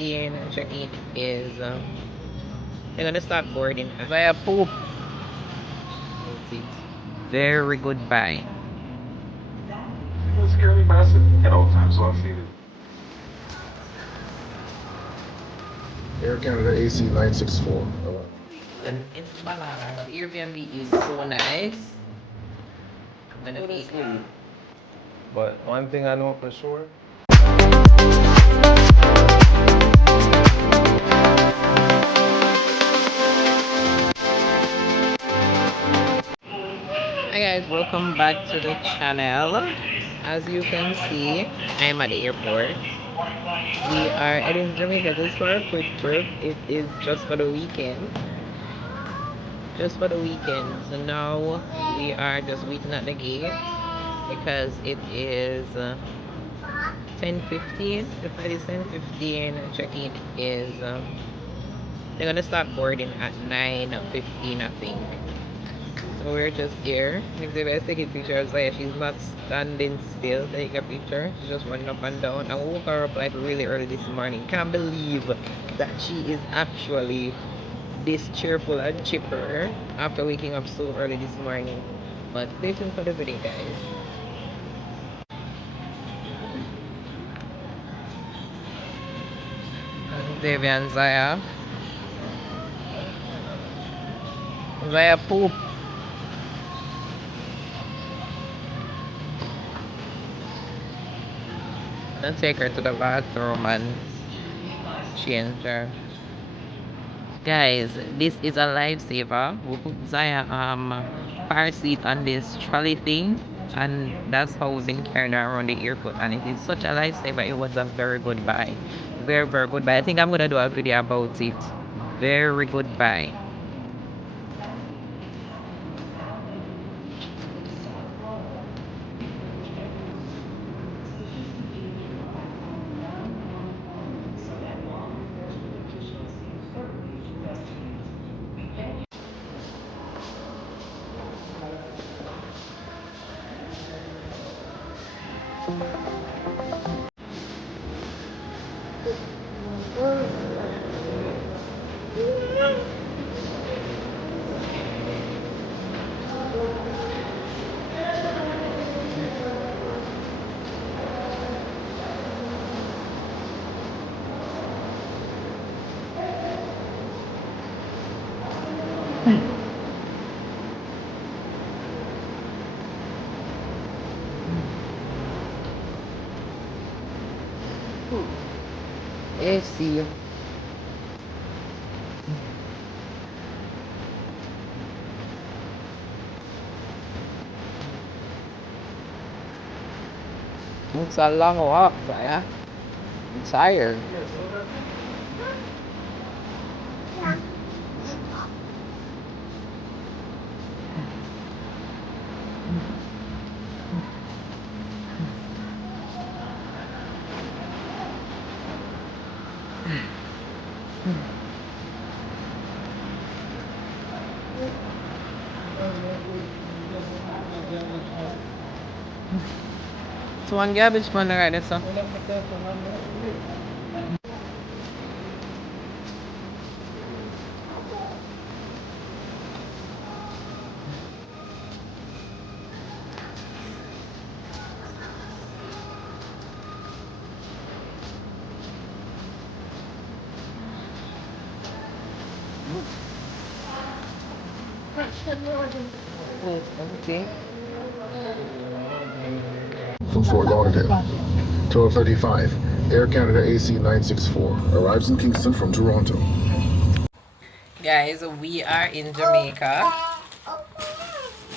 10:15 check-in is they're gonna start boarding via poop. Very goodbye. Security massive at all times located. Air Canada AC 964. And it's banana. The Airbnb is so nice. I'm gonna be But one thing I know for sure. Hi guys, welcome back to the channel. As you can see, I'm at the airport. We are heading to Jamaica just for a quick trip. It is just for the weekend. Just for the weekend. So now we are just waiting at the gate because it is 10:15. The flight is 10:15. Check-in is they're gonna start boarding at 9:15, I think. So we're just here. Exhibit taking pictures like she's not standing still taking a picture. She's just running up and down. I woke her up like really early this morning. Can't believe that she is actually this cheerful and chipper after waking up so early this morning. But stay tuned for the video, guys. Xavier and Zaya. Zaya poop. I'll take her to the bathroom and change her. Guys, this is a lifesaver. We put Zaya car seat on this trolley thing, and that's how we've been carrying her around the airport, and it is such a lifesaver. It was a very good buy. Very good buy. I think I'm gonna do a video about it. Very good buy. AC. It's a long walk, Zaya. I'm tired. So one garbage man right there, sir. Empty. From Fort Lauderdale. 12:35. Air Canada AC 964 arrives in Kingston from Toronto. Guys, we are in Jamaica,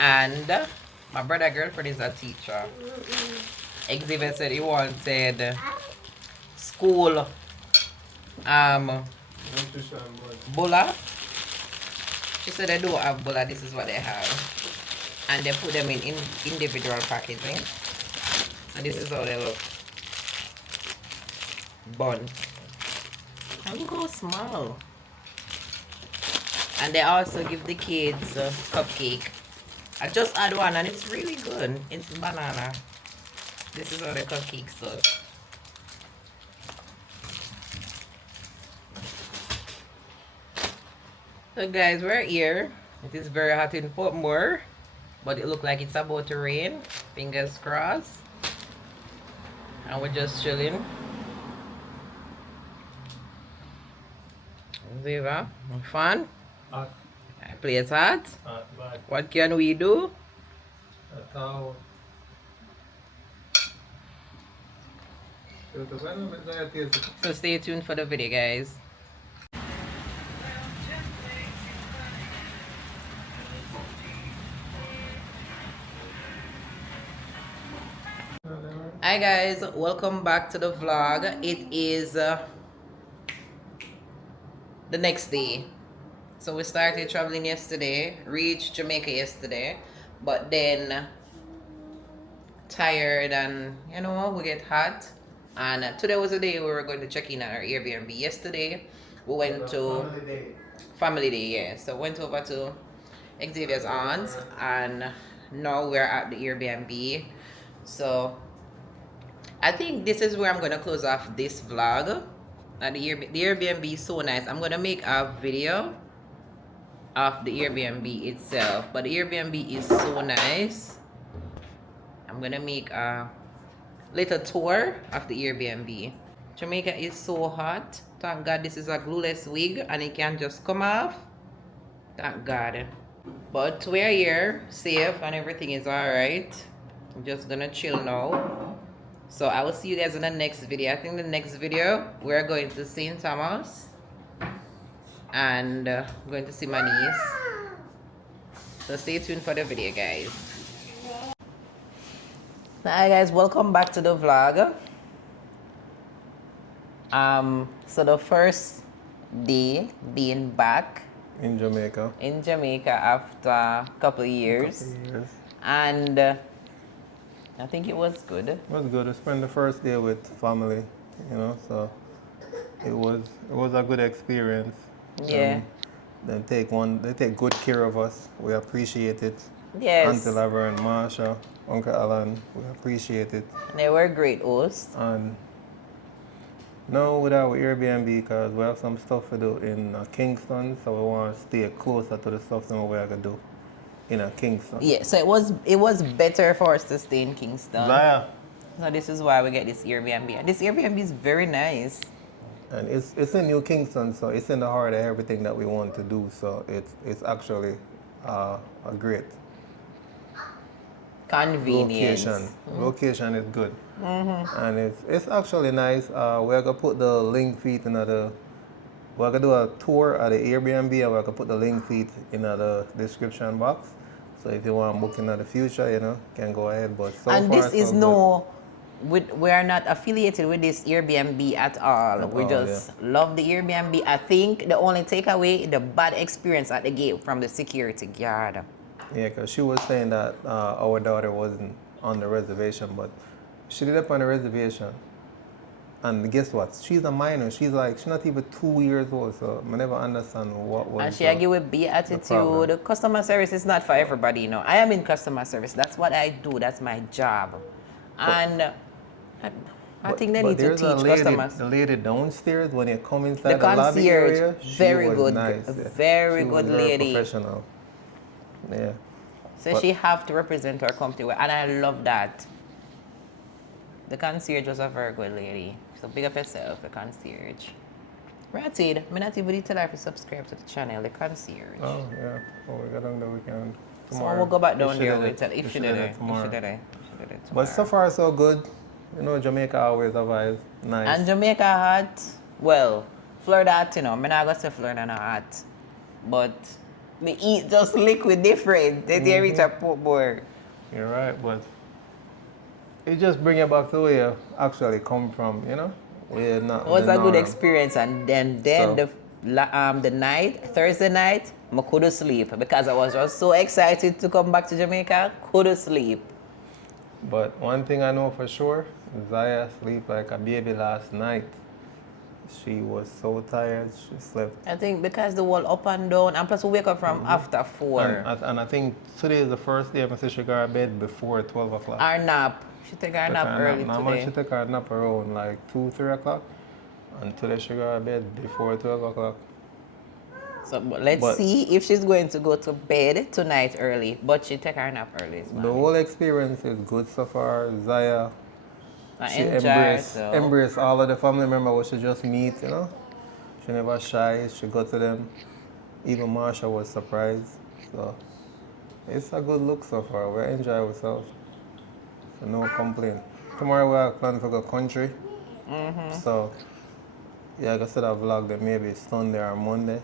and my brother girlfriend is a teacher. Exhibit said he wanted school bulla. She said they don't have bulla. This is what they have, and they put them in individual packaging. And this is how they look. Bun. And look how small. And they also give the kids a cupcake. I just had one and it's really good. It's banana. This is how the cupcakes look. So guys, we're here. It is very hot in Portmore, but it looks like it's about to rain. Fingers crossed. And we're just chilling. Ziva, fun. Hot, Play it hot. bad. What can we do? That's how. So stay tuned for the video, guys. Hi guys, welcome back to the vlog. It is the next day. So we started traveling yesterday, reached Jamaica yesterday, but then tired and you know we get hot. And today was the day we were going to check in at our Airbnb. Yesterday we went to family day, yeah. So went over to Xavier's aunt and now we're at the Airbnb. So I think this is where I'm gonna close off this vlog. The Airbnb is so nice. I'm gonna make a video of the Airbnb itself, but the Airbnb is so nice. I'm gonna make a little tour of the Airbnb. Jamaica is so hot. Thank God this is a glueless wig and it can just come off. Thank God. But we're here, safe, and everything is alright. I'm just gonna chill now. So I will see you guys in the next video. I think the next video we're going to St. Thomas and going to see my niece. So stay tuned for the video, guys. Hi guys, welcome back to the vlog. So the first day being back In Jamaica. after a couple of years. And I think it was good. It was good. I spent the first day with family, you know, so it was a good experience. Yeah. They take good care of us. We appreciate it. Yes. Auntie Laverne, Marsha, Uncle Alan, we appreciate it. They were great hosts. And now with our Airbnb, because we have some stuff to do in Kingston, so we want to stay closer to the stuff that we're going to do in Kingston. Yeah, so it was better for us to stay in Kingston. Yeah. So this is why we get this Airbnb. And this Airbnb is very nice. And it's in New Kingston, so it's in the heart of everything that we want to do. So it's actually a great Convenience. Location is good, and it's actually nice. We're gonna put the link feet in the. We're gonna do a tour at the Airbnb, and we're gonna put the link feet in the description box. So if you want to book in the future, you know, can go ahead. But so And far, this is so we are not affiliated with this Airbnb at all. We just love the Airbnb. I think the only takeaway, the bad experience at the gate from the security guard. Yeah, because she was saying that our daughter wasn't on the reservation, but she did up on the reservation. And guess what? She's a minor. She's not even 2 years old, so I never understand what was. And she give a B attitude. Customer service is not for everybody, you know. I am in customer service. That's what I do. That's my job. And I think they need to teach customers. The lady downstairs when you come inside the lobby concierge, area, very she was good, nice. very she good was very lady. Professional. Yeah. So she have to represent her company well, and I love that. The concierge was a very good lady. So big up yourself, the concierge. Rated, I'm not even tell her to subscribe to the channel, the concierge. Oh yeah. Oh, we got on the weekend. Tomorrow. So we'll go back down there with if she did it. But so far so good. You know, Jamaica always a vibe. Nice. And Jamaica hot. Well, Florida hot, you know. I'm not gonna say Florida not hot. But the eat just liquid different. They reach a Portmore. You're right, but it just bring you back to where you actually come from, you know? It was a good experience, and then so, the night, Thursday night, I couldn't sleep because I was just so excited to come back to Jamaica. Couldn't sleep. But one thing I know for sure, Zaya sleep like a baby last night. She was so tired, she slept. I think because the wall up and down, and plus we wake up from after 4. And I think today is the first day I said she got to bed before 12 o'clock. Our nap. She took her nap early today. Normally she took her nap around like 2, 3 o'clock. And today she got to bed before 12 o'clock. So but let's But see if she's going to go to bed tonight early. But she take her nap early this the morning. whole experience is good so far. Zaya, I she enjoy herself. embrace all of the family members she just meet, you know. She never shy, she go to them. Even Marsha was surprised. So it's a good look so far. We enjoy ourselves. So no complaint. Tomorrow we are planning to go country. So yeah, I said I vlog that maybe Sunday or Monday.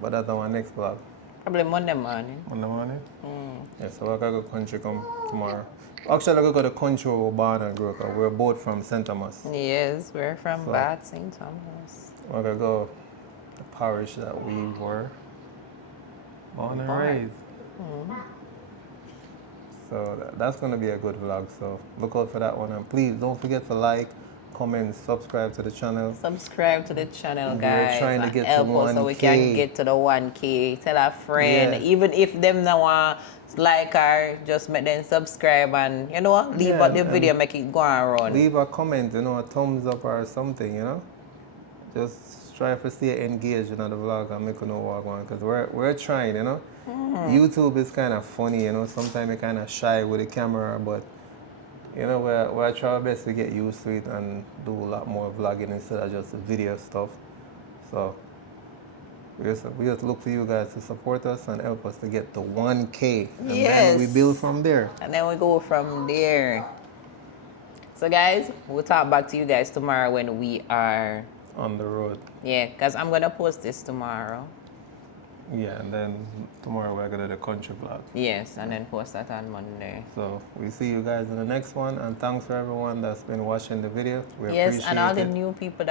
But that's our next vlog. Probably Monday morning. Monday morning? Yeah, so we're gonna go country come tomorrow. Actually, I'm gonna go to the country where we're born and grew up. 'Cause we're both from St. Thomas. Yes, we're from So Bad St. Thomas. we're gonna go the parish that we were born and Born. raised. So that's gonna be a good vlog. So look out for that one, and please don't forget to like, comment, subscribe to the channel. Subscribe to the channel, We're guys. trying to And get to help us so we can 1K. get to the 1K. Tell a friend. Yeah. Even if them not want like her, just make them subscribe and you know what? Leave Yeah, out the and video, make it go around. Leave a comment, you know, a thumbs up or something, you know. Just try to stay engaged in the vlog and make you know what going, because we're trying, you know. YouTube is kind of funny, you know. Sometimes you're kind of shy with the camera, but you know we're trying our best to get used to it and do a lot more vlogging instead of just video stuff. So we just look for you guys to support us and help us to get to 1K, and then we Yes. build from there. And then we go from there. So guys, we'll talk back to you guys tomorrow when we are, On the road. yeah, because I'm going to post this tomorrow. Yeah, and then tomorrow we're gonna do the country vlog. Yes, and then post that on Monday. So we see you guys in the next one, and thanks for everyone that's been watching the video. We Yes, appreciate and all the it. new people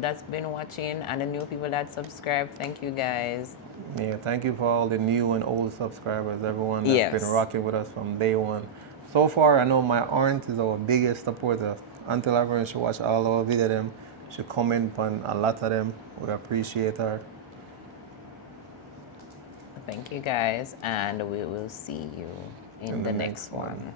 that's been watching and the new people that subscribe, thank you guys. Yeah, thank you for all the new and old subscribers, everyone that's Yes. been rocking with us from day one. So far, I know my aunt is our biggest supporter. Until everyone should watch all our video them, she comment on a lot of them. We appreciate her. Thank you guys, and we will see you in the next one.